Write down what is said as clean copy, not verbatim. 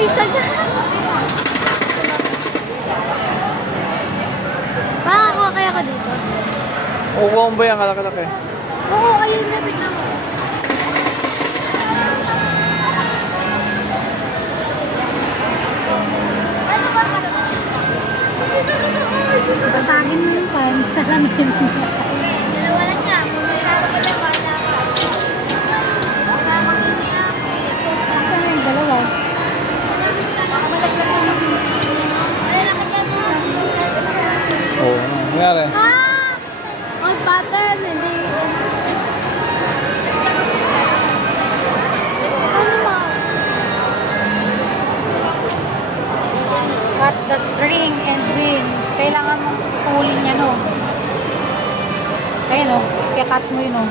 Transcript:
isa na. Makakuha kaya ka dito? Kukuha mo ba yan? Kalaki-laki. Oo, ayun na. Bigla mo. Patagin mo yung pan sa lamin. Dalawa lang niya. Pumunta ko lang wala ka. Kasama ko niya. Saan yung dalawa? Lalaki ka na. Oo. Ano nangyari? Ah! Ang pattern, hindi. Ano mo? Cut the string and win. Kailangan mong pulin yan, no? Ayun, no? Kaya cut mo yun, no?